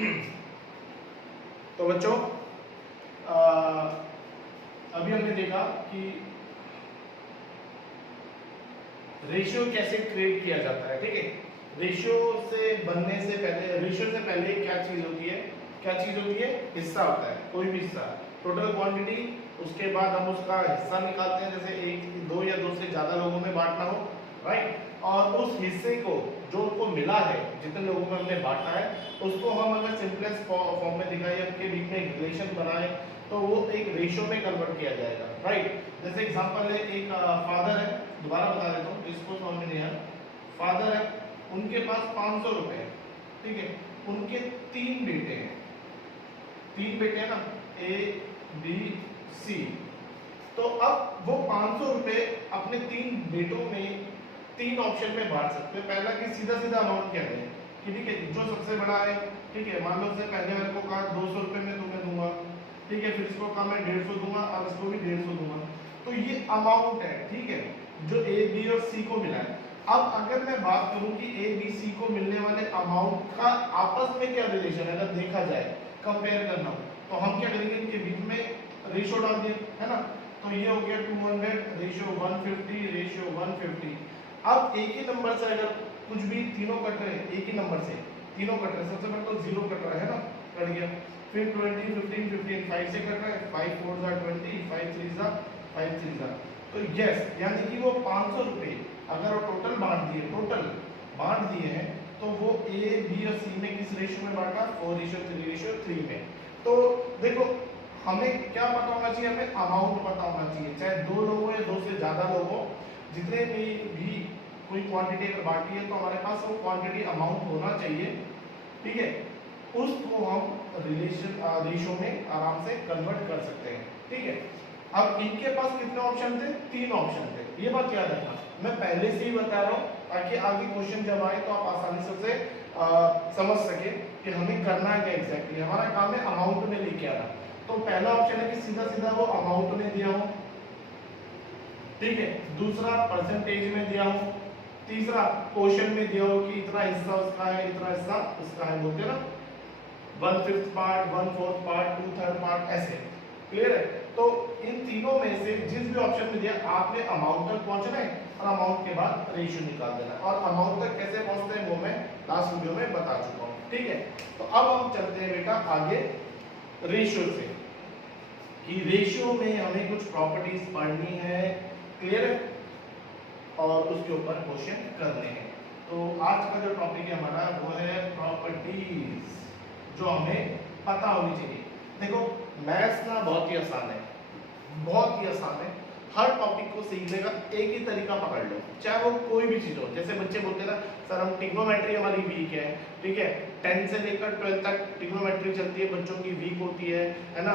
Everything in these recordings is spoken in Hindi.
तो बच्चों अभी हमने देखा कि रेशियो कैसे क्रिएट किया जाता है, ठीक है। रेशियो से बनने से पहले, रेशियो से पहले क्या चीज होती है, हिस्सा होता है, कोई भी हिस्सा, टोटल क्वांटिटी। उसके बाद हम उसका हिस्सा निकालते हैं, जैसे एक, दो या दो से ज्यादा लोगों में बांटना हो, राइट। और उस हिस्से को जो उनको मिला है, जितने लोगों में हमने बांटा है, उसको हम अगर सिंपलेस्ट फॉर्म में दिखाएं, उनके बीच में एक रिलेशन बनाए, तो वो एक रेशियो में कन्वर्ट किया जाएगा, राइट। जैसे एग्जांपल है, एक फादर है, दोबारा बता देता हूँ जिसको समझ में नहीं आया। फादर है, उनके पास 500 रुपए है, ठीक है। उनके 3 बेटे हैं, 3 बेटे हैं ना, ए बी सी। तो अब वो 500 रुपए अपने 3 बेटों में 3 ऑप्शन में बांट सकते हैं। पहला कि सीधा सीधा अमाउंट क्या है कि ठीक है, जो सबसे बड़ा है, ठीक है, मान लो से पहले वाले को कहा 200 रुपए में तुम्हें दूंगा, ठीक है, फिर इसको कहा मैं 150 दूंगा और इसको भी 150 दूंगा। तो ये अमाउंट है, ठीक है, जो ए बी और सी को मिला है। अब अगर मैं बात करूं कि ए बी सी को मिलने वाले अमाउंट का आपस में क्या रिलेशन है, अगर देखा जाए, कंपेयर करना, तो हम क्या करेंगे, इनके बीच में रेशियो डाल दिए, है ना। तो ये हो गया 200 रेशियो 150 रेशियो 150। अब एक ही नंबर से अगर कुछ भी तीनों कट रहे हैं, एक ही नंबर से तीनों कट रहे हैं, सबसे पहले तो 0 कट रहा है ना, कट गया, फिर 20 15 15 5 से कट रहा है, 5 4 जा 20, 5 3 जा 5 3 जा। तो यस, यानी कि वो 500 रुपए अगर वो टोटल बांट दिए हैं, तो वो ए बी और सी में किस रेशियो में बांटा, 4:3:3 में। तो देखो, हमें क्या पता होना चाहिए, हमें अमाउंट पता होना चाहिए, चाहे 2 लोग हो या 2 से ज्यादा लोग हो, जितने भी कोई क्वांटिटी अगर बांटी है, तो हमारे पास वो क्वांटिटी अमाउंट होना चाहिए, ठीक है। उसको हम रेशियो में आराम से कन्वर्ट कर सकते हैं, ठीक है। अब इनके पास कितने ऑप्शन थे, 3 ऑप्शन थे, ये बात याद रखना, मैं पहले से ही बता रहा हूं, ताकि आगे क्वेश्चन जब आए तो आप आसानी से उसे समझ सके कि हमें करना है क्या एग्जैक्टली। हमारा काम है अमाउंट में लेके आना। तो पहला ऑप्शन है कि सीधा सीधा वो अमाउंट में दिया हो, ठीक है। दूसरा परसेंटेज में दिया हो, तीसरा क्वेश्चन में दिया हो कि इतना हिस्सा उसका है, इतना हिस्सा उसका है, बोलते हैं ना, 1/5 पार्ट, 1/4 पार्ट, 2/3 पार्ट, ऐसे, क्लियर है। तो इन तीनों में से जिस भी ऑप्शन में दिया, आपने अमाउंट तक पहुंचना है और अमाउंट के बाद रेशियो निकाल देना है। और अमाउंट तक कैसे पहुंचते हैं वो मैं लास्ट वीडियो में बता चुका हूं, ठीक है। तो अब हम चलते हैं बेटा आगे रेशियो से, कि रेशियो में हमें कुछ प्रॉपर्टीज पढ़नी है, क्लियर है, और उसके ऊपर क्वेश्चन करने हैं। तो आज का जो टॉपिक है हमारा वो है प्रॉपर्टीज, जो हमें पता होनी चाहिए। देखो, मैथ्स ना बहुत ही आसान है, बहुत ही आसान है। हर टॉपिक को सीखने का एक ही तरीका पकड़ लो, चाहे वो कोई भी चीज हो। जैसे बच्चे बोलते हैं ना, सर हम ट्रिग्नोमेट्री हमारी वीक है, ठीक है, 10 से लेकर 12 तक ट्रिग्नोमेट्री चलती है, बच्चों की वीक होती है ना,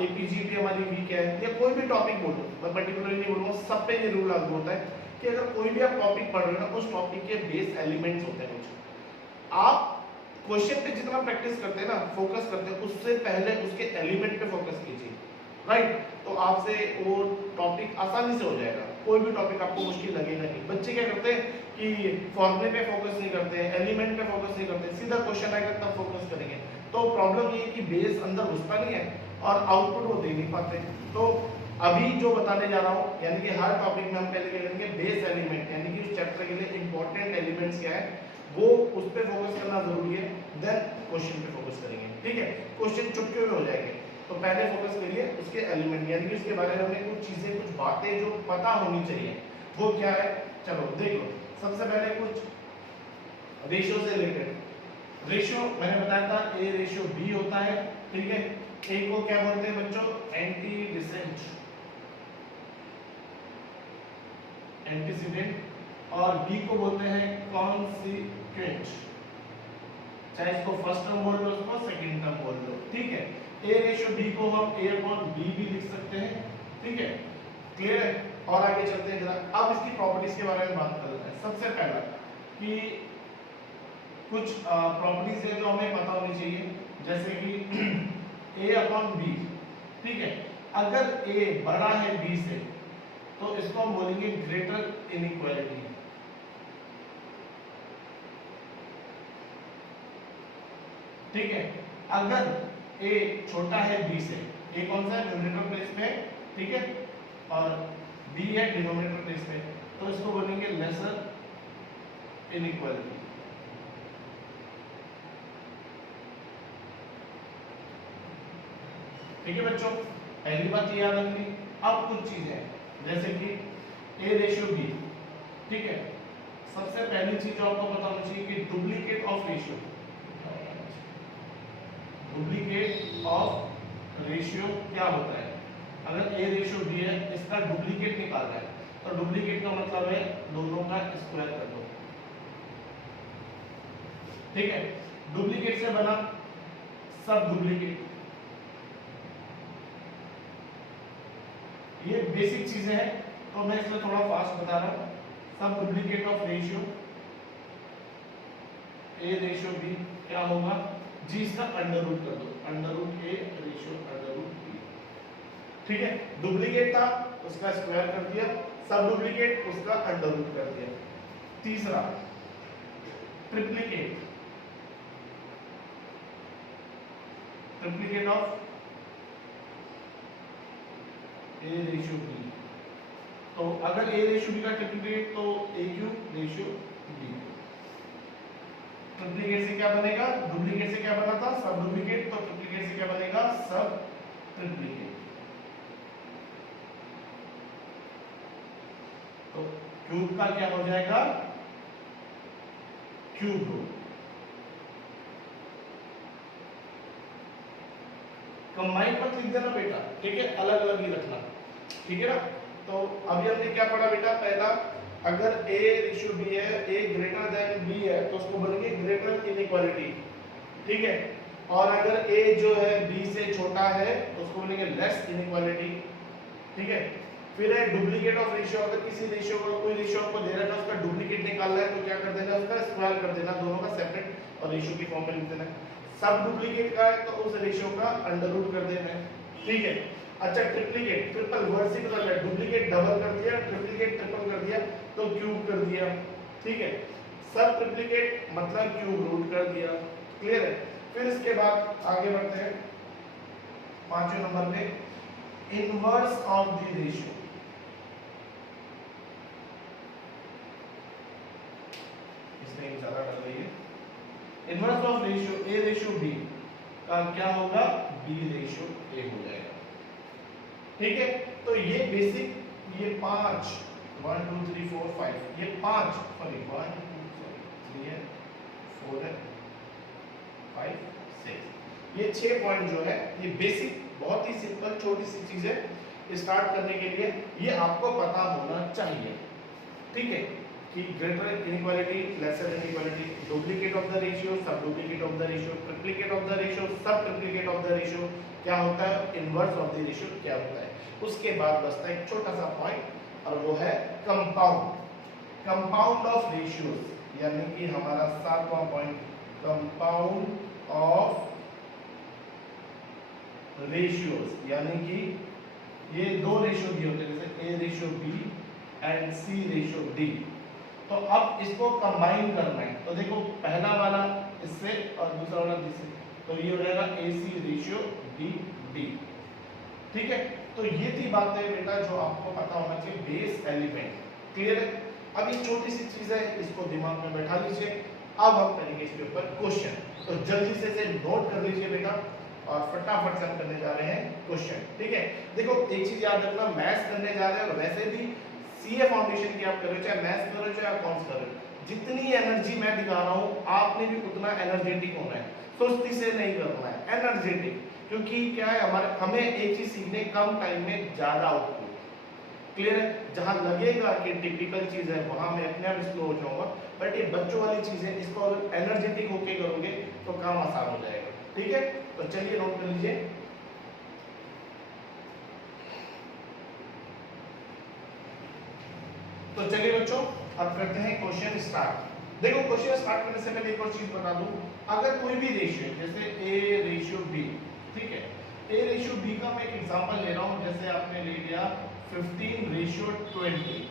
एपीजीटी हमारी वीक है, या कोई भी टॉपिक बोलो, मैं पर्टिकुलरली नहीं बोलूँगा, सब पे ये रूल लागू होता है कि अगर कोई भी आप टॉपिक पढ़ रहे हो ना, उस टॉपिक के बेस एलिमेंट्स होते हैं कुछ। आप क्वेश्चन पे जितना प्रैक्टिस करते हैं ना, फोकस करते हैं, उससे पहले उसके एलिमेंट पे फोकस कीजिए, राइट। तो आपसे वो टॉपिक आसानी से हो जाएगा, कोई भी टॉपिक आपको मुश्किल लगेगा नहीं। बच्चे क्या करते हैं कि फॉर्मूले पे फोकस नहीं करते हैं, एलिमेंट पे फोकस नहीं करते, सीधा क्वेश्चन आएगा तब फोकस करेंगे। तो प्रॉब्लम ये है कि बेस अंदर घुसता नहीं है और आउटपुट वो दे नहीं पाते। तो अभी जो बताने जा रहा हूँ, यानी कि हर टॉपिक में हम पहले क्या करेंगे, बेस एलिमेंट, यानी कि उस चैप्टर के लिए इंपॉर्टेंट एलिमेंट्स क्या है वो उस पर फोकस करना जरूरी है, देन क्वेश्चन पे फोकस करेंगे, ठीक है। क्वेश्चन चुटकियों में हो जाएंगे, तो पहले फोकस करिए उसके एलिमेंट, यानी कि उसके बारे में हमें कुछ चीजें, कुछ बातें जो पता होनी चाहिए, वो क्या है। चलो देख लो, सबसे पहले कुछ रेशियो से रिलेटेड। रेशियो मैंने बताया था, ए रेशियो बी होता है, ठीक है। ए को क्या बोलते हैं बच्चों, एंटीसीडेंट, और बी को बोलते हैं कॉन्सिक्वेंट, चाहे इसको फर्स्ट टर्म बोल लो, उसको सेकंड टर्म बोल लो, ठीक है। ए रेशियो बी को हम ए अपॉन बी भी लिख सकते हैं, ठीक है, क्लियर है। और आगे चलते हैं जरा, अब इसकी प्रॉपर्टीज के बारे में बात कर लेते हैं। सबसे पहला कि कुछ प्रॉपर्टीज है जो हमें पता होनी चाहिए, जैसे कि ए अपॉन बी, ठीक है। अगर ए बड़ा है बी से, तो इसको हम बोलेंगे ग्रेटर इनइक्वालिटी, ठीक है। अगर a छोटा है b से, a कौन सा है न्यूमरेटर प्लेस में, ठीक है, और b है डिनोमिनेटर प्लेस में, तो इसको बोलेंगे लेसर इनइक्वालिटी। ठीक है बच्चों, पहली बात ये याद रखनी। अब कुछ चीजें जैसे कि a रेशियो b, ठीक है, सबसे पहली चीज जो आपको पता होनी चाहिए कि duplicate of ratio, duplicate of ratio क्या होता है। अगर a रेशियो b है, इसका डुप्लीकेट निकालना है, तो डुप्लीकेट का मतलब है दोनों का स्क्वायर कर दो, ठीक है। डुप्लीकेट से बना सब डुप्लीकेट, ये बेसिक चीजें हैं, तो मैं इसमें थोड़ा फास्ट बता रहा हूं। सब duplicate of ratio a ratio b क्या होगा जी, इसका अंडर रूट कर दो, under root a ratio under root b, ठीक है। डुप्लीकेट था उसका स्क्वायर कर दिया, सब डुप्लीकेट उसका अंडर रूट कर दिया। तीसरा triplicate, triplicate of a ratio b, तो अगर a रेशियो b का ट्रिप्लीकेट तो a cube ratio b। Triplicate से क्या बनेगा, डुप्लीकेट से क्या बना था सब डुप्लीकेट, तो ट्रिप्लीकेट से क्या बनेगा सब ट्रिप्लीकेट। तो क्यूब का क्या हो जाएगा क्यूब रूट। कंबाइन मत लिख देना बेटा, ठीक है, अलग अलग ही रखना, ठीक है ना। तो अभी हमने क्या पढ़ा बेटा, पहला अगर a रेशियो b है, a ग्रेटर देन b है, तो उसको बोलेंगे ग्रेटर इनइक्वालिटी, ठीक है। और अगर a जो है b से छोटा है तो उसको बोलेंगे लेस इनइक्वालिटी, ठीक है। फिर है डुप्लीकेट ऑफ रेशियो, अगर किसी रेशियो को कोई रेशियो आपको दे रखा है उसका डुप्लीकेट निकालना है तो क्या कर देना, उसका स्क्वायर कर देना, दोनों का सेपरेट और रेशियो की फॉर्म में लिख देना। सब डुप्लीकेट का है तो उस रेशियो का अंडर रूट कर देना है, ठीक है। अच्छा ट्रिप्लीकेट, ट्रिपल वर्ड से मतलब है डुप्लीकेट डबल कर दिया, ट्रिप्लीकेट ट्रिपल कर दिया तो क्यूब कर दिया, ठीक है। सब ट्रिप्लीकेट मतलब क्यूब रूट कर दिया, क्लियर है। फिर इसके बाद आगे बढ़ते हैं 5वें नंबर पे, इनवर्स ऑफ द रेशियो। इसमें ज्यादा कर रही है, inverse of ratio a ratio b का क्या होगा b रेशियो a हो जाएगा, ठीक है। तो ये बेसिक, ये 5 1 2 3 4 5, ये 5 सॉरी 1 2 3 है 4 है 5 6, ये 6 पॉइंट जो है ये बेसिक बहुत ही सिंपल छोटी सी चीजें स्टार्ट करने के लिए ये आपको पता होना चाहिए, ठीक है। कि greater inequality, lesser inequality, duplicate of the ratio, sub duplicate of the ratio, triplicate of the ratio, sub triplicate of the ratio क्या होता है, इनवर्स ऑफ द रेशियो क्या होता है। उसके बाद बचता है एक छोटा सा पॉइंट और वो है कंपाउंड, कंपाउंड ऑफ रेशियोज, यानी कि हमारा 7वां पॉइंट, कंपाउंड ऑफ रेशियोज, यानी कि ये दो रेशियो दिए होते हैं जैसे a ratio b and c ratio d, तो अब इसको कंबाइन करना है। तो देखो पहला वाला इससे और दूसरा वाला इससे, तो ये हो जाएगा AC रेशियो DD, ठीक है। तो ये थी बातें बेटा जो आपको पता होना चाहिए, बेस एलिमेंट, क्लियर है। अब ये छोटी सी चीज है, इसको दिमाग में बैठा लीजिए। अब हम करेंगे इसके ऊपर क्वेश्चन, तो जल्दी से इसे नोट कर लीजिए बेटा और फटाफट से हम करने जा रहे हैं क्वेश्चन, ठीक है। देखो एक चीज याद रखना, मैथ्स करने जा रहे हैं और वैसे भी सीए फाउंडेशन की आप कर रहे हो, चाहे मैथ्स कर रहे हो चाहे अकाउंट्स कर रहे हो, जितनी एनर्जी मैं दिखा रहा हूँ आपने भी उतना एनर्जेटिक होना है, सुस्ती से नहीं करना है, एनर्जेटिक। क्योंकि क्या है हमें एक चीज सीखने कम टाइम में ज्यादा आउटपुट, क्लियर है। जहां लगेगा कि टिपिकल चीज है वहां मैं अपने आप स्लो हो जाऊंगा, बट ये बच्चों वाली चीज है, इसको अगर एनर्जेटिक होके करोगे तो काम आसान हो जाएगा, ठीक है। तो चलिए नोट कर लीजिए। तो चलिए बच्चों अब करते हैं क्वेश्चन स्टार्ट। देखो क्वेश्चन स्टार्ट करने से पहले एक और चीज बता दूं, अगर कोई भी रेशियो जैसे a रेशियो b, ठीक है, a रेशियो b का मैं एक एग्जांपल ले रहा हूं, जैसे आपने ले लिया 15 रेशियो 20,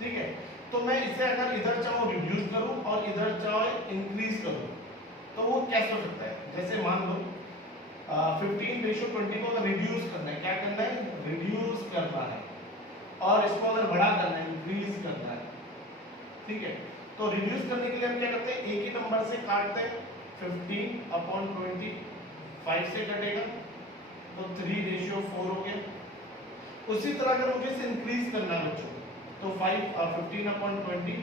ठीक है। तो मैं इसे अगर इधर चाहूं रिड्यूस करूं और इधर चाहूं इंक्रीज करूं तो वो कैसे हो सकता है। जैसे मान लो 15:20 को अगर रिड्यूस करना है, क्या करना है, रिड्यूस करना है, और इसको अगर बड़ा करना है, इंक्रीज करना है, ठीक है। तो रिड्यूस करने के लिए हम क्या करते हैं, एक ही नंबर से काटते हैं, 15/20 5 से कटेगा तो 3:4 हो गया। उसी तरह अगर मुझे इसे इंक्रीज करना है बच्चों, तो 15/20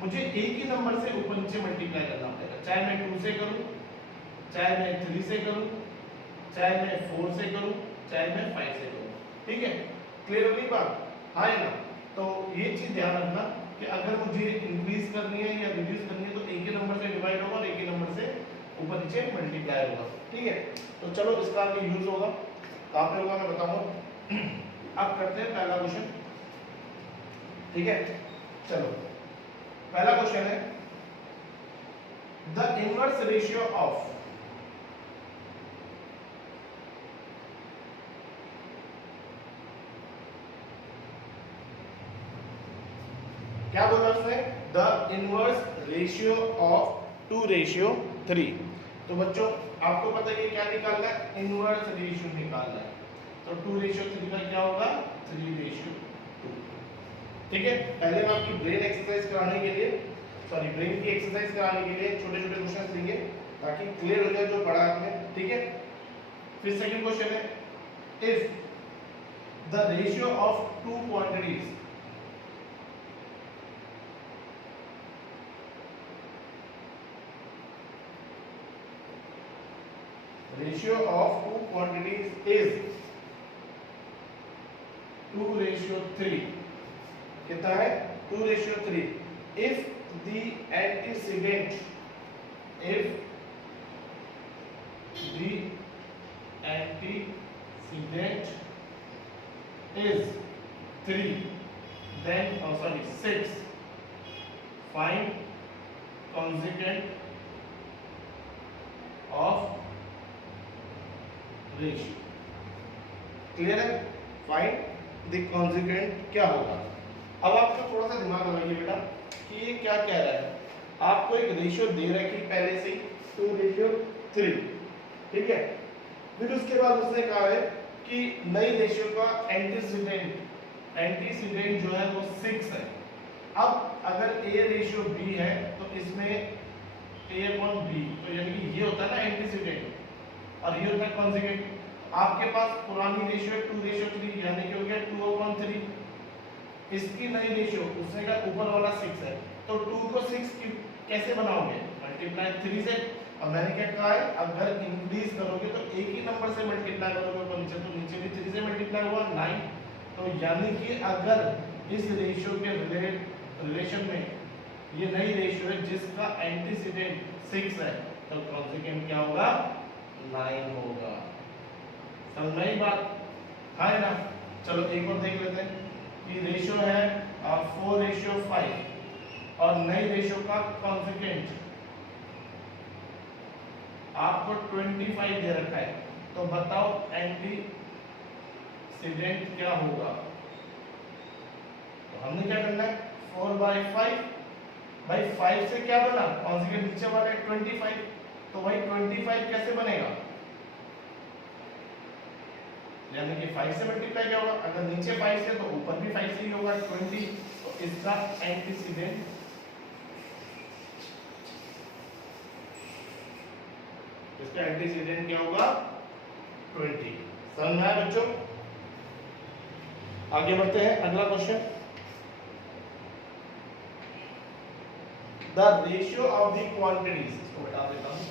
मुझे एक ही नंबर से ऊपर नीचे मल्टीप्लाई करना पड़ेगा, चाहे मैं 2 से करूं, चाहे मैं 3 से करूं, चाहे मैं 4 से करूं, चाहे मैं 5 से करूं, ठीक है। क्लियर हो गई बात, हाँ है ना। तो ये चीज ध्यान रखना कि अगर मुझे इंक्रीज करनी है या रिड्यूस करनी है तो एक ही नंबर से डिवाइड होगा और एक ही नंबर से ऊपर नीचे मल्टीप्लाई होगा, ठीक है। तो चलो इसका आगे यूज होगा, कहाँ पे होगा मैं बताऊंगा। अब करते हैं पहला क्वेश्चन, ठीक है। चलो पहला क्वेश्चन है, द इनवर्स रेशियो ऑफ क्या बोला उसने, द इनवर्स रेशियो ऑफ 2:3। तो बच्चों आपको पता है ये क्या निकालना है, इनवर्स रेशियो निकालना है। तो 2:3 का क्या होगा, 3:2, ठीक है। पहले मैं आपकी ब्रेन एक्सरसाइज कराने के लिए, सॉरी ब्रेन की एक्सरसाइज कराने के लिए छोटे छोटे क्वेश्चन लेंगे ताकि क्लियर हो जाए जो पढ़ा आपने, ठीक है। फिर सेकंड क्वेश्चन है, if the ratio of two quantities, ratio of two quantities is 2:3, कितना है, 2:3, if the antecedent is 3 then 6, find consequent of ratio, clear है, फाइंड द कॉन्सिक्वेंट क्या होगा। अब आपको थोड़ा सा दिमाग लगाइए बेटा कि ये क्या कह रहा है, आपको एक रेशियो दे रखी पहले से 2:3, ठीक है। फिर उसके बाद उसने कहा है कि नई रेशियो का एंटीसीडेंट जो है वो 6 है। अब अगर a रेशियो b है तो इसमें a/b, तो यानी कि ये होता है ना एंटीसीडेंट और ये होता है कॉन्जुगेट। आपके पास पुरानी रेशियो है 2:3, यानी कि हो गया 2/3। इसकी नई रेशियो उसने कहा ऊपर वाला 6 है, तो 2 को 6 कैसे बनाओगे, मल्टीप्लाई 3 से। अब मैंने क्या कहा है, अगर इंक्रीज करोगे तो एक ही नंबर से मल्टीप्लाई करोगे ऊपर नीचे, तो नीचे भी 3 से मल्टीप्लाई हुआ 9। तो यानी कि अगर इस रेशियो के रिलेशन में ये नई रेशियो है जिसका एंटीसीडेंट 6 है, तो कॉन्जुगेट क्या होगा, 9 होगा। समझ में आई बात, हाँ है ना। चलो एक और देख लेते हैं कि रेशियो है 4:5 और नई रेशियो का कॉन्जुगेट आपको 25 दे रखा है, तो बताओ एंटीसीडेंट क्या होगा। तो हमने क्या करना है, 4/5 भाई 5 से क्या बना, कॉन्जुगेट नीचे वाला 25, तो भाई 25 कैसे बनेगा, यानी कि 5 से मल्टीप्लाई क्या होगा, अगर नीचे 5 से तो ऊपर भी 5 से ही होगा 20। तो इसका एंटीसीडेंट क्या होगा, 20। समझ में आया बच्चों, आगे बढ़ते हैं अगला question. The ratio of the quantities, इसको बता देता हूं,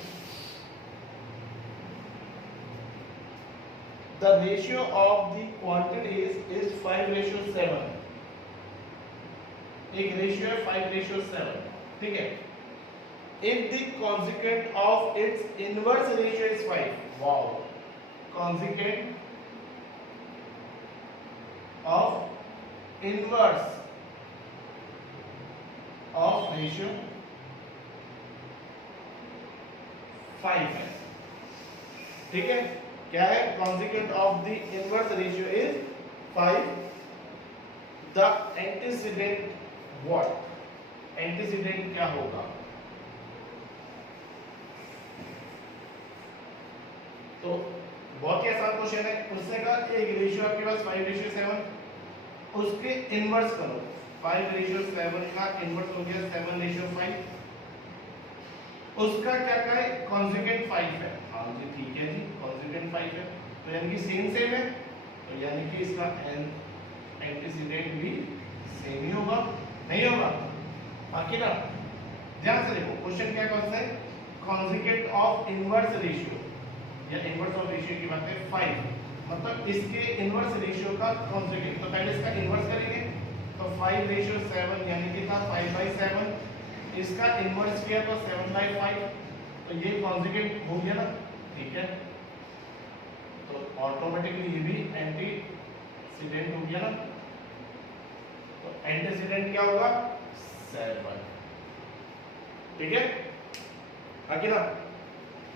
the ratio of the quantities is 5:7। एक रेशियो है 5:7, ठीक है। if the consequent of its inverse ratio is 5, wow, consequent of inverse of ratio 5 है, ठीक है। क्या है, consequent of the inverse ratio is 5, the antecedent what, antecedent क्या होगा, क्वेश्चन है, उसने कहा एक रेशियो आपके पास 5:7, उसके इनवर्स करो। 5:7 का इनवर्स हो गया 7:5। उसका क्या का है, कॉन्जुगेट 5 है। हाँ जी ठीक है जी, कॉन्जुगेट 5 है, तो यानी कि सेम है, तो यानी कि इसका एंटीसीडेंट भी सेम ही होगा, नहीं होगा? बाकी ना ध्यान से देखो, क्वेश्चन क्या कौन सा है, कॉन्जुगेट ऑफ इनवर्स रेशियो या इनवर्स ऑफ रेशियो की बात है 5, मतलब इसके इनवर्स रेशियो का कॉन्जुगेट। तो पहले इसका इनवर्स करेंगे, तो 5:7 यानी कि था 5/7, इसका इनवर्स किया तो 7/5, तो ये कॉन्जुगेट हो गया ना, ठीक है, तो ऑटोमेटिकली ये भी एंटीसीडेंट हो गया ना, तो एंटीसीडेंट क्या होगा 7, ठीक है, आगे ना,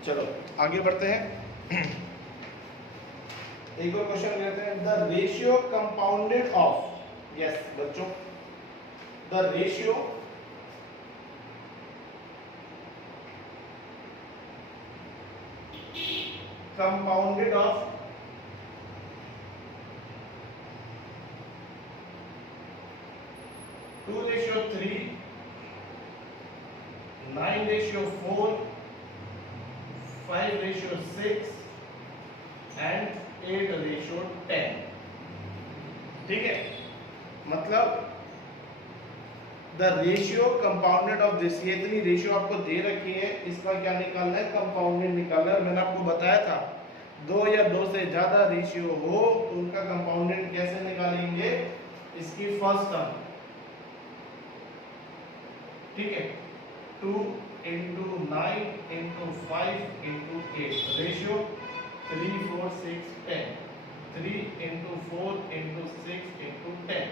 चलो आगे बढ़ते हैं। एक और क्वेश्चन लेते हैं, the ratio compounded of, yes बच्चों, the ratio compounded of 2:3, 9:4, 5:6 and 8:10, ठीक है, मतलब the ratio compounded of this, ये इतनी रेशियो आपको दे रखी है, इसका क्या निकालना है, कंपाउंडेड निकालना है। मैंने आपको बताया था 2 या 2 से ज्यादा रेशियो हो तो उनका कंपाउंडेड कैसे निकालेंगे, इसकी फर्स्ट टर्म, ठीक है, 2 into 9 into 5 into 8, ratio 3, 4, 6, 10, 3 into 4 into 6 into 10,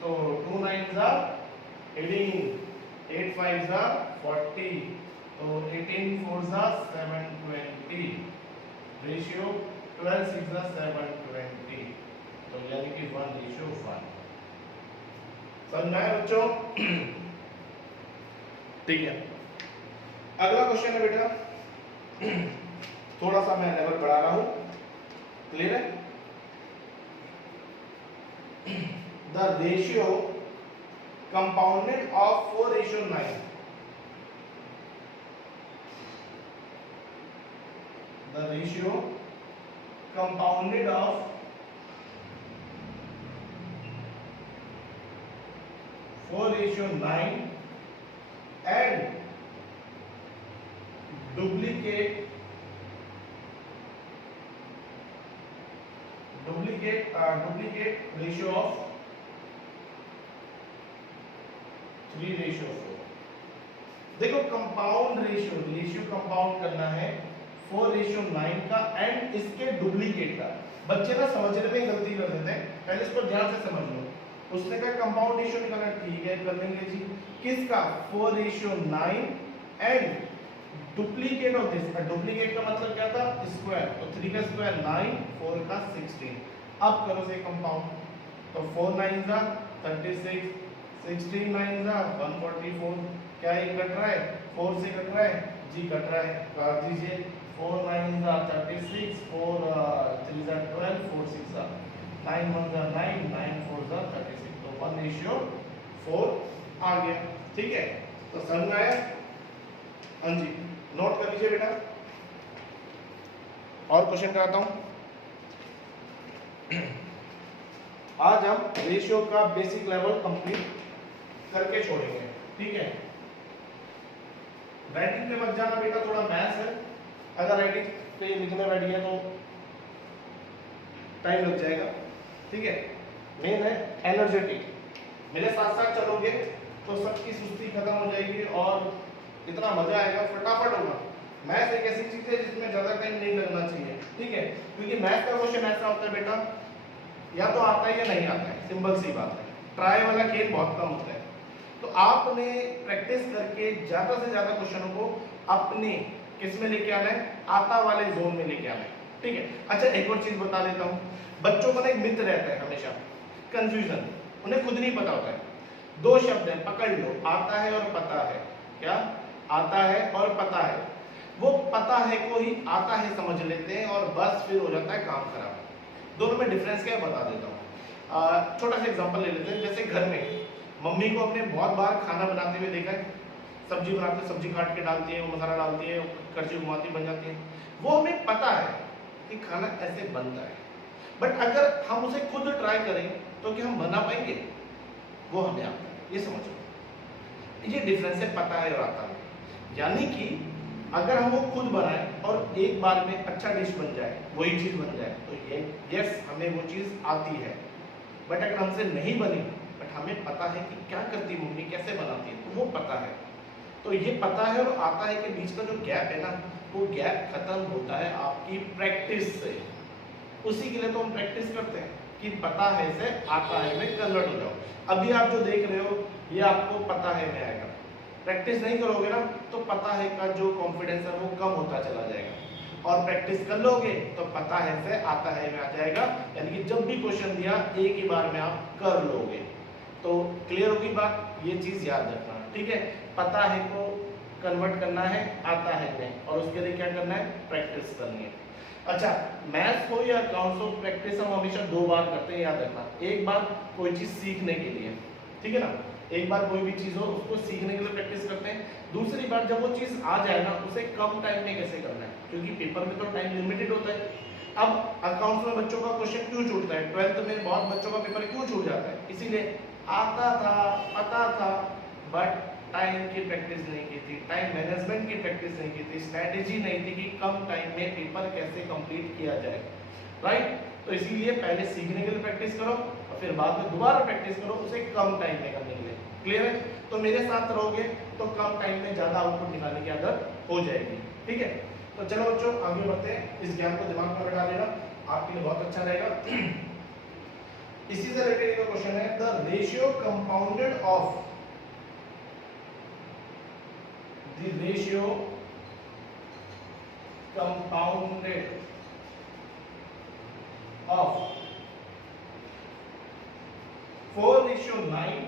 तो 2 9s are 18, 8 5s are 40, तो 18 4s are 720, ratio 12 6s are 720, तो यानी कि 1:1। समझ में आया बच्चों? ठीक है, अगला क्वेश्चन है बेटा, थोड़ा सा मैं लेवल बढ़ा रहा हूं, क्लियर है? The ratio compounded of 4:9, the ratio compounded of 4:9 and duplicate ratio of 3:4। देखो कंपाउंड रेशियो कंपाउंड करना है 4:9 का एंड इसके डुप्लीकेट का। बच्चे ना समझने में गलती कर देते हैं, पहले इस पर ध्यान से समझ लो। उसने कहा कंपाउंड रेशियो निकालना, ठीक है कर लेंगे जी, किसका 4:9 and duplicate of this, duplicate का मतलब क्या था, स्क्वायर, तो 3 का स्क्वायर 9, 4 का 16। अब करो से कंपाउंड, तो 4 9 का 36, 16 9 का 144, क्या ये कट रहा है, 4 से कट रहा है जी, कट रहा है, काट दीजिए, 4 9 का 36, 4 3 का 12, 4 6 का 9 1 का 9, 9 4 का 36, तो 1:4 आ गया, ठीक है, तो समझ में आया? हाँ जी, नोट कर लीजिए बेटा। और क्वेश्चन कराता हूं, आज हम रेशियो का बेसिक लेवल कंप्लीट करके छोड़ेंगे, ठीक है? राइटिंग पे मत जाना बेटा, थोड़ा मैथ्स है, अगर राइटिंग पे लिखने बैठिए तो टाइम लग जाएगा, ठीक है? मेन है एनर्जेटिक, मेरे साथ साथ चलोगे तो सबकी सुस्ती खत्म हो जाएगी और इतना मजा आएगा, फटाफट होगा। मैथ्स एक ऐसी चीज है जिसमें ज्यादा टाइम नहीं लगना चाहिए, ठीक है? क्योंकि मैथ्स का क्वेश्चन ऐसा होता है बेटा, या तो आता है या नहीं आता है, सिंपल सी बात है, ट्राई वाला खेल बहुत कम होता है। तो आपने प्रैक्टिस करके ज्यादा से ज्यादा क्वेश्चनों को अपने किस में लेके आना है, आता वाले जोन में लेके आना है, ठीक है? अच्छा एक और चीज बता देता हूँ, बच्चों को ना एक मिथ रहता है हमेशा, कंफ्यूजन, उन्हें खुद नहीं पता होता है। 2 शब्द है, पकड़ लो, आता है और पता है। क्या? आता है और पता है। वो पता है को ही आता है समझ लेते हैं और बस फिर हो जाता है काम खराब। दोनों में डिफरेंस क्या है बता देता हूँ। छोटा सा एग्जांपल ले लेते हैं। जैसे घर में मम्मी को अपने बहुत बार खाना बनाते हुए देखा है, सब्जी बनाते, सब्जी काट के डालती है, वो मसाला डालती है, करछी घुमाती बन जाती है, वो हमें पता है कि खाना ऐसे बनता है। बट अगर हम उसे खुद ट्राई करें तो क्या हम बना पाएंगे? वो हमें आता है, ये समझो। ये डिफरेंस है पता है और आता है। यानी कि अगर हम वो खुद बनाएं और एक बार में अच्छा डिश बन जाए, वही चीज बन जाए, तो ये यस हमें वो चीज आती है। बट अगर हमसे नहीं बनी बट हमें पता है कि क्या करती है मम्मी, कैसे बनाती है, तो वो पता है। तो ये पता है और आता है के बीच का जो गैप है ना, वो गैप खत्म होता है आपकी प्रैक्टिस से। उसी के लिए तो हम प्रैक्टिस करते हैं कि पता है से आता है में कन्वर्ट हो जाओ। अभी आप जो देख रहे हो ये आपको पता है में आएगा। प्रैक्टिस नहीं करोगे ना तो पता है का जो कॉन्फिडेंस है वो कम होता चला जाएगा, और प्रैक्टिस कर लोगे तो पता है से आता है में आ जाएगा। यानी कि जब भी क्वेश्चन दिया एक ही बार में आप कर लोगे। तो क्लियर होगी बात, ये चीज याद रखना, ठीक है। पता है को कन्वर्ट करना है आता है में, और उसके लिए क्या करना है? प्रैक्टिस करनी है। अच्छा, मैथ्स हो या अकाउंट्स हो, प्रैक्टिस हम हमेशा दो बार करते हैं, याद रखना। एक बार कोई चीज सीखने के लिए, ठीक है ना, एक बार कोई भी चीज हो उसको सीखने के लिए प्रैक्टिस करते हैं। दूसरी बार जब वो चीज आ जाए ना, उसे कम टाइम में कैसे करना है, क्योंकि पेपर में तो टाइम लिमिटेड होता है। अब अकाउंट्स में बच्चों का क्वेश्चन क्यों छूटता है? 12th में बहुत बच्चों का पेपर क्यों छूट जाता है? इसीलिए आता था, पता था, बट टाइम की प्रैक्टिस नहीं की थी, टाइम मैनेजमेंट की प्रैक्टिस नहीं की थी, स्ट्रैटेजी नहीं थी कि कम टाइम में पेपर कैसे कंप्लीट किया जाए, राइट। तो इसीलिए पहले सीखने के लिए प्रैक्टिस करो और फिर बाद में दोबारा प्रैक्टिस करो उसे कम टाइम में करने के लिए। क्लियर है? तो मेरे साथ रहोगे तो कम टाइम में ज्यादा आउटपुट निकालने की आदत हो जाएगी, ठीक है। तो चलो बच्चों आगे बढ़ते हैं, इस ज्ञान को दिमाग में बैठा लेना, आपके लिए बहुत अच्छा रहेगा। इसी से रिलेटेड एक क्वेश्चन है, the ratio compounded of the ratio compounded of 4:9,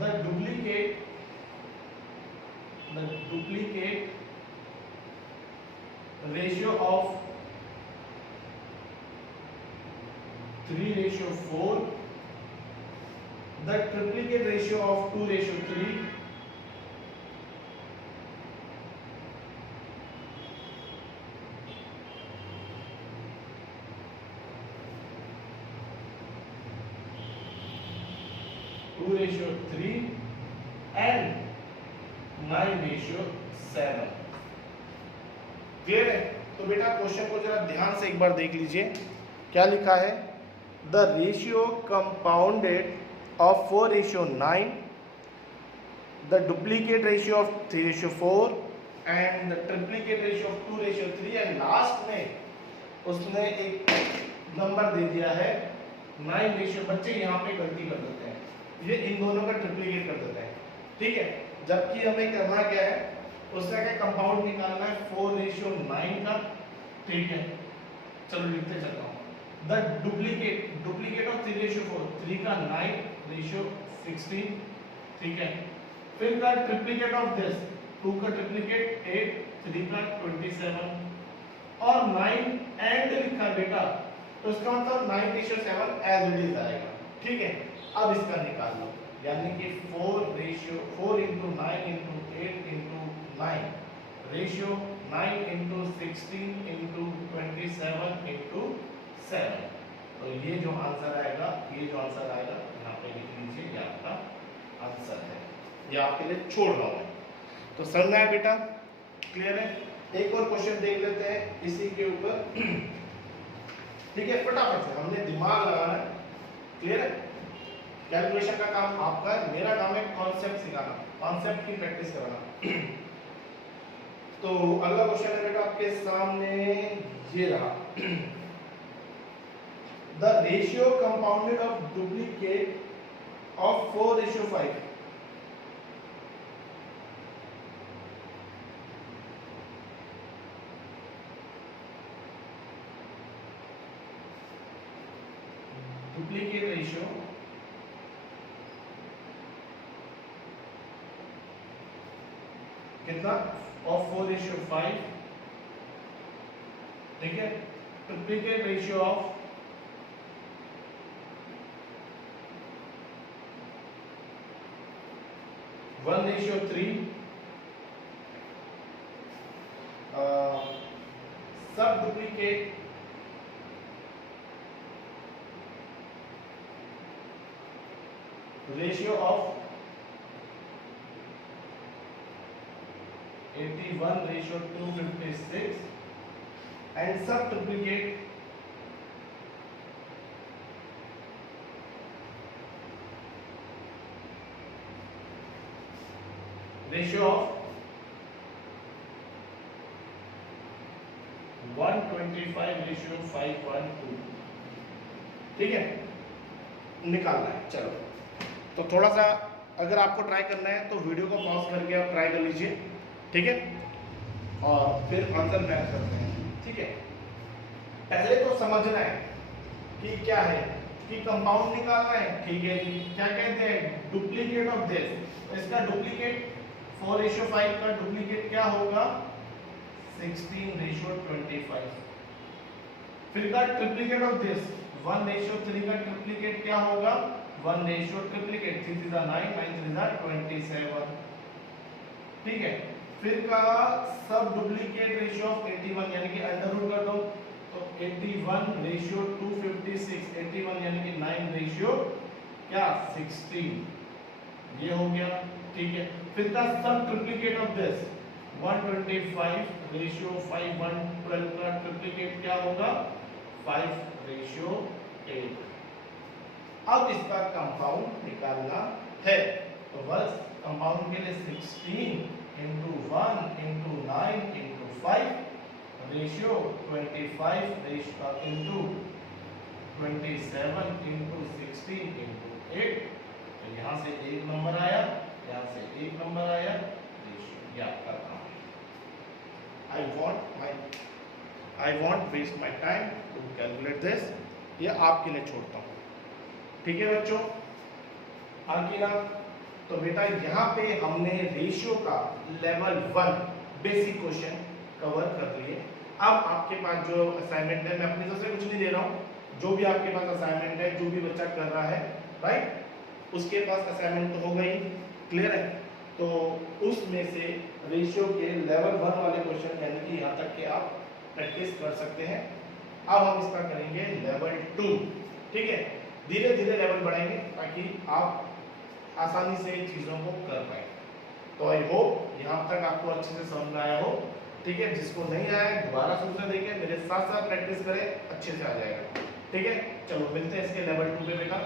the duplicate ratio of 3:4, the triplicate ratio of 2:3, and 9:7। Clear है? तो बेटा क्वेश्चन को जरा ध्यान से एक बार देख लीजिए, क्या लिखा है? The ratio compounded of 4:9, the duplicate ratio of 3:4 and the triplicate ratio of 2:3, and last में उसने एक नंबर दे दिया है 9:। बच्चे यहाँ पे गलती कर देते हैं, ये इन दोनों का ट्रिप्लीकेट कर देते हैं, ठीक है। जबकि हमें करना क्या है, उसका क्या कंपाउंड निकालना है 4:9 का, ठीक है। चलो लिखते चलता हूँ, द डुप्लीकेट ऑफ 3:4, 3 का 9:16, ठीक है। फिर का ट्रिप्लीकेट ऑफ दिस 2 का ट्रिप्लीकेट 8, 3 का 27 और 9 एंड लिखा बेटा, तो इसका मतलब 9:7 एज इट इज आएगा, ठीक है। अब इसका निकाल लो, यानी कि 4 into 9 into 8 into 9 ratio 9 into 16 into 27 into 7। तो ये जो आंसर आएगा, यहाँ पे लिख लीजिए, ये आपका आंसर है, ये आपके लिए छोड़ रहा हूं। तो समझ में आया बेटा? क्लियर है? एक और क्वेश्चन देख लेते हैं इसी के ऊपर, ठीक है। फटाफट से हमने दिमाग लगाना है, क्लियर है? कैलकुलेशन का काम आपका है, मेरा काम है कॉन्सेप्ट सिखाना, कॉन्सेप्ट की प्रैक्टिस कराना। तो अगला क्वेश्चन है बेटा आपके सामने, ये रहा, the ratio compounded of duplicate of 4:5, duplicate ratio कितना ऑफ 4:5, ठीक है, ट्रिप्लिकेट रेशियो ऑफ 1:3, सब डुप्लीकेट रेशियो ऑफ 81:256 and सब डुप्लीकेट रेशियो ऑफ 125:512, ठीक है, निकालना है। चलो तो थोड़ा सा अगर आपको ट्राई करना है तो वीडियो को पॉज करके आप ट्राई कर लीजिए, ठीक है, और फिर आंसर मैच करते हैं, ठीक है। पहले तो समझना है कि क्या है, कि कंपाउंड निकालना है, ठीक है। क्या कहते हैं, डुप्लीकेट ऑफ दिस, इसका डुप्लीकेट 4:5 का डुप्लीकेट क्या होगा 16:25। फिर का ट्रिप्लीकेट ऑफ दिस 1:3 का ट्रिप्लीकेट क्या होगा 1:ट्रिप्लीकेट, 3 3 9, 9 3 27, ठीक है। फिर का सब डुप्लीकेट रेशियो ऑफ 81 यानी कि अंडर रूट कर दो तो 81:256, 81 यानी कि 9 क्या 16, ये हो गया, ठीक है। फिर का सब ट्रिप्लीकेट ऑफ दिस 125:5:12 का ट्रिप्लीकेट क्या होगा 5:8। अब इसका कंपाउंड निकालना है तो बस कंपाउंड के लिए 16 into 1 into 9 into 5 ratio 25 ratio into 27 into 16 into 8, तो यहाँ से एक नंबर आया, यहाँ से एक नंबर आया, रेशियो ये आपका काम है। I won't waste my time to calculate this, ये आपके लिए छोड़ता हूँ, ठीक है बच्चों। आगे ना तो बेटा यहाँ पे हमने रेशियो का लेवल 1 बेसिक क्वेश्चन कवर कर लिए। अब आपके पास जो असाइनमेंट है, मैं अपनी तरफ से कुछ नहीं दे रहा हूँ, जो भी आपके पास असाइनमेंट है, जो भी बच्चा कर रहा है, राइट, उसके पास असाइनमेंट तो हो गई, क्लियर है। तो उसमें से रेशियो के लेवल 1 वाले क्वेश्चन यानी कि यहाँ तक के आप प्रैक्टिस कर सकते हैं। अब हम इसका करेंगे लेवल 2, ठीक है, धीरे धीरे लेवल बढ़ाएंगे ताकि आप आसानी से चीज़ों को कर पाए। तो आई होप यहाँ तक आपको अच्छे से समझ में आया हो, ठीक है। जिसको नहीं आया है दोबारा शुरू से देखें, मेरे साथ साथ प्रैक्टिस करें, अच्छे से आ जाएगा, ठीक है। चलो मिलते हैं इसके लेवल 2 पे बेटा।